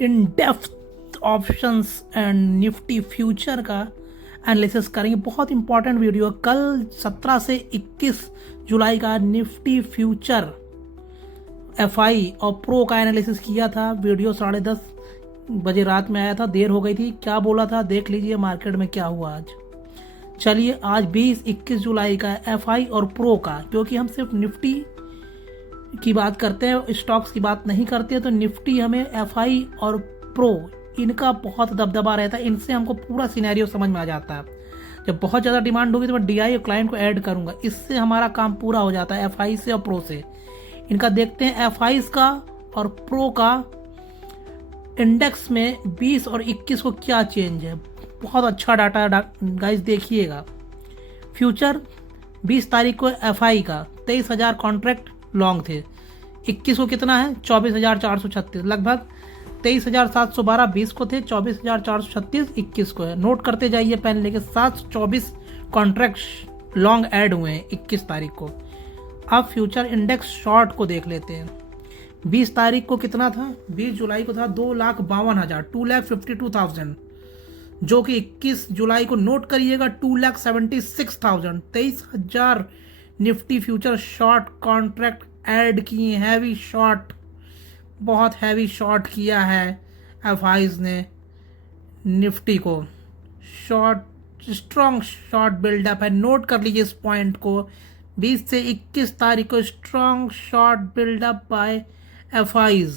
In depth options and Nifty future का analysis करेंगे। बहुत इंपॉर्टेंट वीडियो। कल 17 से 21 जुलाई का निफ्टी फ्यूचर एफआई और प्रो का एनालिसिस किया था। वीडियो 10:30 बजे रात में आया था, देर हो गई थी। क्या बोला था देख लीजिए मार्केट में क्या हुआ आज। चलिए आज 20-21 जुलाई का एफआई और प्रो का, क्योंकि हम सिर्फ निफ्टी की बात करते हैं, स्टॉक्स की बात नहीं करते हैं, तो निफ्टी हमें एफआई और प्रो इनका बहुत दबदबा रहता है। इनसे हमको पूरा सिनेरियो समझ में आ जाता है। जब बहुत ज़्यादा डिमांड होगी तो मैं डीआई और क्लाइंट को ऐड करूंगा, इससे हमारा काम पूरा हो जाता है एफआई से और प्रो से। इनका देखते हैं एफआई का और प्रो का इंडेक्स में 20 और 21 को क्या चेंज है। बहुत अच्छा डाटा गाइस, देखिएगा। फ्यूचर 20 तारीख को एफआई का 23,000 कॉन्ट्रैक्ट लॉन्ग थे। 21 को कितना है 24,436, लगभग 23,712 20 को थे, 24,436 21 को है। नोट करते जाइए पेन लेके। 724 कॉन्ट्रैक्ट लॉन्ग ऐड हुए हैं 21 तारीख को। अब फ्यूचर इंडेक्स शॉर्ट को देख लेते हैं। 20 तारीख को कितना था, 20 जुलाई को था 2,52,000, 2,52,000, जो कि 21 जुलाई को नोट करिएगा 2,76,000। 23,000 Nifty future short contract add किए। हैवी शॉर्ट, बहुत हैवी शॉर्ट किया है एफआईज ने निफ्टी को। शॉर्ट, स्ट्रॉन्ग शॉर्ट बिल्डअप है। नोट कर लीजिए इस पॉइंट को। 20 से 21 तारीख को strong short buildup by FIIs.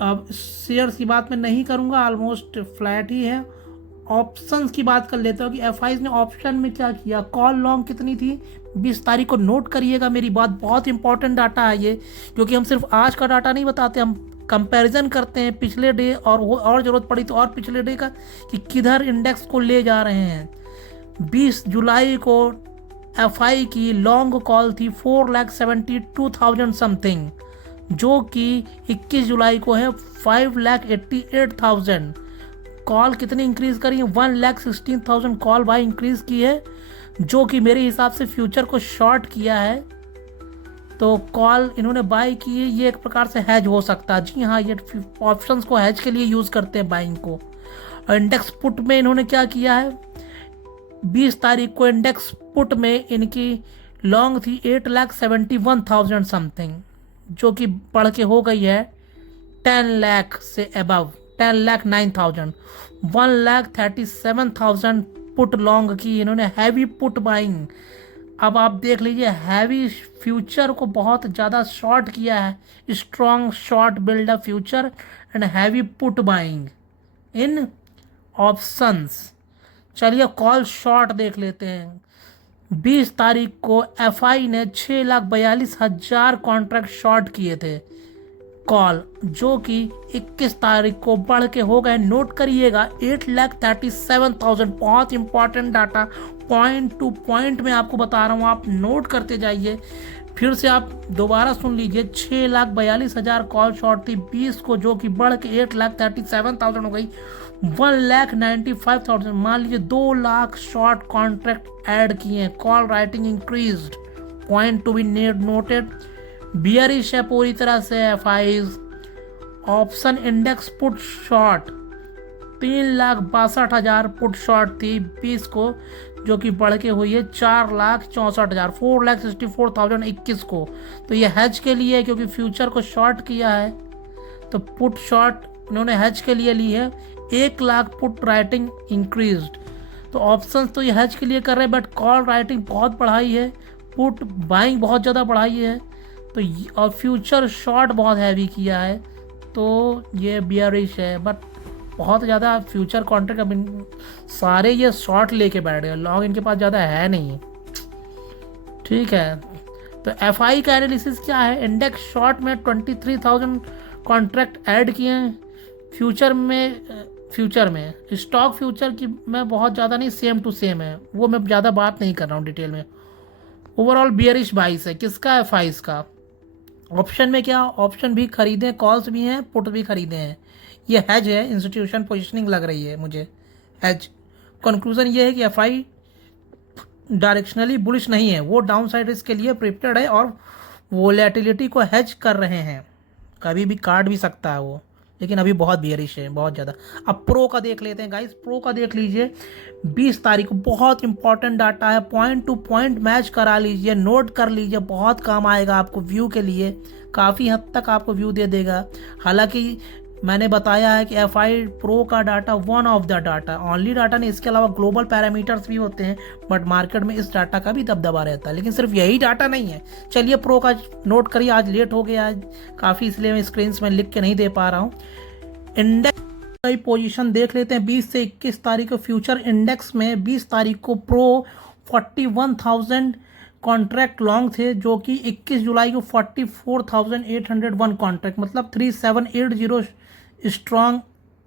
अब शेयर्स की बात मैं नहीं करूंगा, ऑलमोस्ट फ्लैट ही है। ऑप्शंस की बात कर लेता हूँ कि एफआईज ने ऑप्शन में क्या किया। कॉल लॉन्ग कितनी थी 20 तारीख को, नोट करिएगा मेरी बात। बहुत इंपॉर्टेंट डाटा है ये, क्योंकि हम सिर्फ आज का डाटा नहीं बताते, हम कंपैरिजन करते हैं पिछले डे और वो, और ज़रूरत पड़ी तो और पिछले डे का, कि किधर इंडेक्स को ले जा रहे हैं। 20 जुलाई को एफआई की लॉन्ग कॉल थी 4,72,000 समथिंग, जो कि 21 जुलाई को है 5,88,000। कॉल कितनी इंक्रीज करी है, 1,16,000 कॉल बाय इंक्रीज की है, जो कि मेरे हिसाब से फ्यूचर को शॉर्ट किया है। तो कॉल इन्होंने बाय की है, ये एक प्रकार से हैज हो सकता है। जी हाँ, ये ऑप्शंस को हैज के लिए यूज़ करते हैं बाइंग को। और इंडेक्स पुट में इन्होंने क्या किया है, 20 तारीख को इंडेक्स पुट में इनकी लॉन्ग थी 8,71,000 समथिंग, जो कि बढ़ के हो गई है 10 लाख से अबव, 10,09,000। 1,37,000 पुट लॉन्ग की इन्होंने हैवी पुट बाइंग। अब आप देख लीजिए, हैवी फ्यूचर को बहुत ज़्यादा शॉर्ट किया है। Strong short buildup future and heavy put buying in options. चलिए कॉल शॉर्ट देख लेते हैं। 20 तारीख को एफआई ने 6,42,000 कॉन्ट्रैक्ट शॉर्ट किए थे कॉल, जो कि 21 तारीख को बढ़ के हो गए, नोट करिएगा 8,37,000। बहुत important data, point two point में आपको बता रहा हूँ, आप नोट करते जाइए। फिर से आप दोबारा सुन लीजिए, 6,42,000 कॉल शॉर्ट थी 20 को, जो कि बढ़ के 8,37,000 हो गई, 1,95,000। मान लीजिए 2 लाख शॉर्ट कॉन्ट्रैक्ट ऐड किए हैं। Call writing increased, point to be noted. Bearish है पूरी तरह से FIIs. Option index put short 3,62,000 put short थी 20 को, जो कि बढ़ के हुई है 4,64,000, 4,64,000 21 को। तो ये हैज के लिए है, क्योंकि फ्यूचर को शॉर्ट किया है, तो पुट शॉर्ट इन्होंने हैज के लिए ली है। 1 लाख पुट राइटिंग इंक्रीज्ड। तो ऑप्शंस तो ये हैज के लिए कर रहे हैं, बट कॉल राइटिंग बहुत बढ़ाई है, पुट बाइंग बहुत ज़्यादा बढ़ाई है, तो और फ्यूचर शॉर्ट बहुत हैवी किया है, तो ये बियरिश है। बट बहुत ज़्यादा फ्यूचर कॉन्ट्रैक्ट अब सारे ये शॉर्ट लेके बैठ गए, लॉन्ग इनके पास ज़्यादा है नहीं। ठीक है, तो एफआई का एनालिसिस क्या है। इंडेक्स शॉर्ट में 23,000 कॉन्ट्रैक्ट ऐड किए हैं। फ्यूचर में स्टॉक फ्यूचर की मैं बहुत ज़्यादा नहीं, सेम टू सेम है, वो मैं ज़्यादा बात नहीं कर रहा हूँ डिटेल में। ओवरऑल बियरिश बाइस है किसका, एफआईज का। ऑप्शन में क्या, ऑप्शन भी खरीदे, कॉल्स भी हैं, पुट भी खरीदे हैं। ये हैज है, इंस्टीट्यूशन पोजीशनिंग लग रही है मुझे, हैज। कंक्लूजन ये है कि एफआई डायरेक्शनली बुलिश नहीं है, वो डाउन साइड रिस्क के लिए प्रिपेयर्ड है और वोलेटिलिटी को हैज कर रहे हैं, कभी भी काट भी सकता है वो। लेकिन अभी बहुत बियरिश है, बहुत ज़्यादा। अब प्रो का देख लेते हैं गाइस, प्रो का देख लीजिए। 20 तारीख को बहुत इंपॉर्टेंट डाटा है, पॉइंट टू पॉइंट मैच करा लीजिए, नोट कर लीजिए, बहुत काम आएगा आपको व्यू के लिए, काफ़ी हद तक आपको व्यू दे देगा। हालांकि मैंने बताया है कि एफ आई प्रो का data one of the data, only data नहीं, इसके अलावा ग्लोबल पैरामीटर्स भी होते हैं, बट मार्केट में इस डाटा का भी दबदबा रहता है। लेकिन सिर्फ यही डाटा नहीं है। चलिए प्रो का नोट करिए, आज लेट हो गया आज काफ़ी, इसलिए मैं स्क्रीन में लिख के नहीं दे पा रहा हूँ। इंडेक्स की पोजीशन देख लेते हैं। 20 से 21 तारीख को फ्यूचर इंडेक्स में 20 तारीख को प्रो 41,000 कॉन्ट्रैक्ट लॉन्ग थे, जो कि 21 जुलाई को 44,801 कॉन्ट्रैक्ट, मतलब 3780 स्ट्रॉन्ग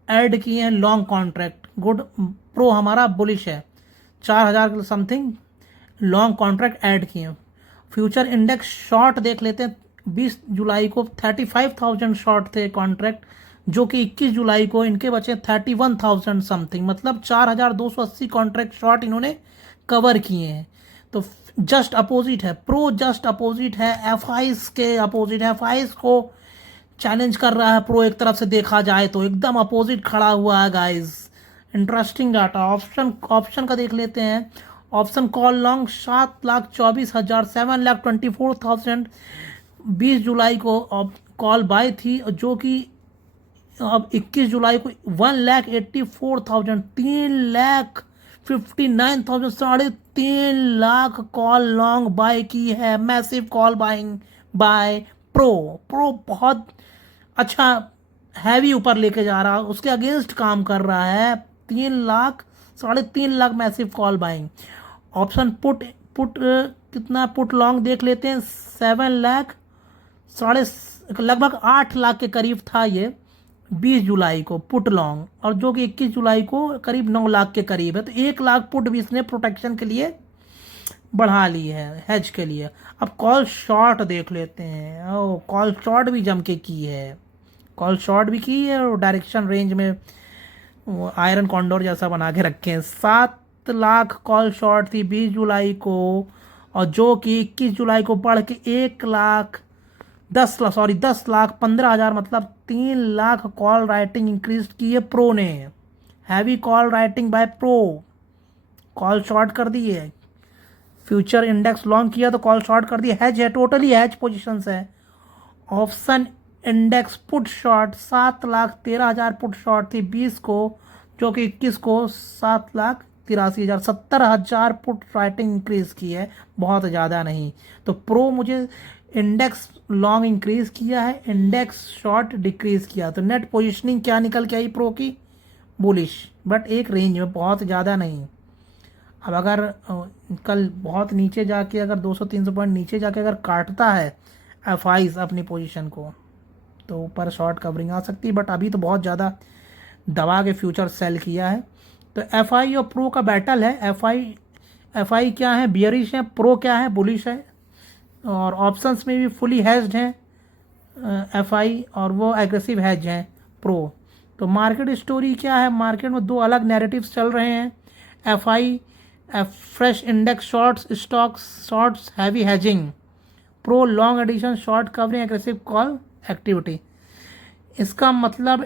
ऐड किए हैं लॉन्ग कॉन्ट्रैक्ट। गुड, प्रो हमारा बुलिश है, 4000 समथिंग लॉन्ग कॉन्ट्रैक्ट ऐड किए हैं। फ्यूचर इंडेक्स शॉर्ट देख लेते हैं। 20 जुलाई को 35,000 शॉर्ट थे कॉन्ट्रैक्ट, जो कि 21 जुलाई को इनके बचे 31,000 समथिंग, मतलब 4280 कॉन्ट्रैक्ट शॉर्ट इन्होंने कवर किए हैं। तो जस्ट अपोजिट है प्रो, जस्ट अपोजिट है एफ आईज के अपोजिट है। एफ आईज को चैलेंज कर रहा है प्रो, एक तरफ से देखा जाए तो एकदम अपोजिट खड़ा हुआ है गाइज। Interesting data. ऑप्शन का देख लेते हैं। ऑप्शन कॉल लॉन्ग 7,24,000 7,24,000 20 जुलाई को कॉल बाय थी, जो कि अब 21 जुलाई को 1,84,000 3,59,000 3.5 कॉल लॉन्ग बाय की है। Massive call buying by pro. Pro बहुत अच्छा हैवी ऊपर लेके जा रहा है, उसके अगेंस्ट काम कर रहा है। 3 lakh 3.5 lakh massive call buying. Option put कितना पुट लॉन्ग देख लेते हैं। 7 लाख लगभग 8 लाख के करीब था ये 20 जुलाई को पुट लॉन्ग, और जो कि 21 जुलाई को करीब 9 लाख के करीब है। तो 1 लाख पुट भी इसने प्रोटेक्शन के लिए बढ़ा ली है, हेज के लिए। अब कॉल शॉर्ट देख लेते हैं। ओ, कॉल शॉर्ट भी जम के की है, कॉल शॉर्ट भी की है, और डायरेक्शन रेंज में आयरन कॉन्डोर जैसा बना के रखे हैं। 7 लाख कॉल शॉर्ट थी 20 जुलाई को, और जो कि 21 जुलाई को बढ़ के 10 लाख 15,000, मतलब 3 लाख कॉल राइटिंग इंक्रीज की है प्रो ने। Heavy call writing by pro, call short कर दी है। फ्यूचर इंडेक्स लॉन्ग किया तो कॉल शॉर्ट कर दिया। हैज है, टोटली हैज पोजीशंस है। Option index put short 7,13,000 put short थी 20 को, जो कि 21 को 7,83,000 70,000 पुट राइटिंग इंक्रीज की है, बहुत ज़्यादा नहीं। तो प्रो मुझे इंडेक्स लॉन्ग इंक्रीज किया है, इंडेक्स शॉर्ट डिक्रीज किया, तो नेट पोजीशनिंग क्या निकल के आई प्रो की? बुलिश, बट एक रेंज में, बहुत ज़्यादा नहीं। अब अगर कल बहुत नीचे जाके अगर 200-300 पॉइंट नीचे जाके अगर काटता है एफ आईज अपनी पोजीशन को, तो ऊपर शॉर्ट कवरिंग आ सकती है, बट अभी तो बहुत ज़्यादा दबा के फ्यूचर सेल किया है। तो एफ आई और प्रो का बैटल है। एफ आई क्या है? बियरिश है। प्रो क्या है? बुलिश है। और ऑप्शंस में भी फुली हैज्ड हैं एफ आई, और वो एग्रेसिव हैज हैं प्रो। तो मार्केट स्टोरी क्या है? मार्केट में दो अलग नैरेटिव्स चल रहे हैं। F I fresh index shorts stocks shorts heavy hedging, pro long addition short covering aggressive call activity. इसका मतलब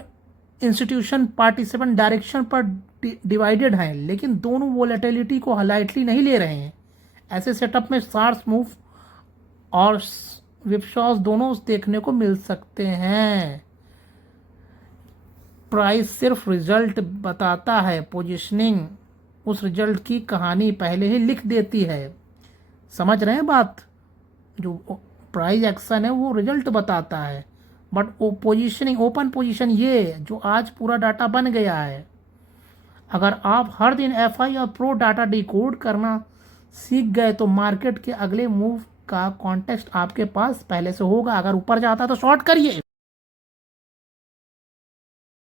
इंस्टीट्यूशन पार्टिसिपेंट डायरेक्शन पर डिवाइडेड हैं, लेकिन दोनों वोलेटिलिटी को लाइटली नहीं ले रहे हैं। ऐसे सेटअप में शार्प मूव और विपशॉस दोनों देखने को मिल सकते हैं। प्राइस सिर्फ रिजल्ट बताता है, पोजीशनिंग उस रिजल्ट की कहानी पहले ही लिख देती है। समझ रहे हैं बात? जो प्राइस एक्शन है वो रिजल्ट बताता है, बट वो पोजीशनिंग ओपन पोजीशन ये जो आज पूरा डाटा बन गया है। अगर आप हर दिन एफ आई और प्रो डाटा डिकोड करना सीख गए तो मार्केट के अगले मूव का कॉन्टेक्स्ट आपके पास पहले से होगा। अगर ऊपर जाता तो शॉर्ट करिए।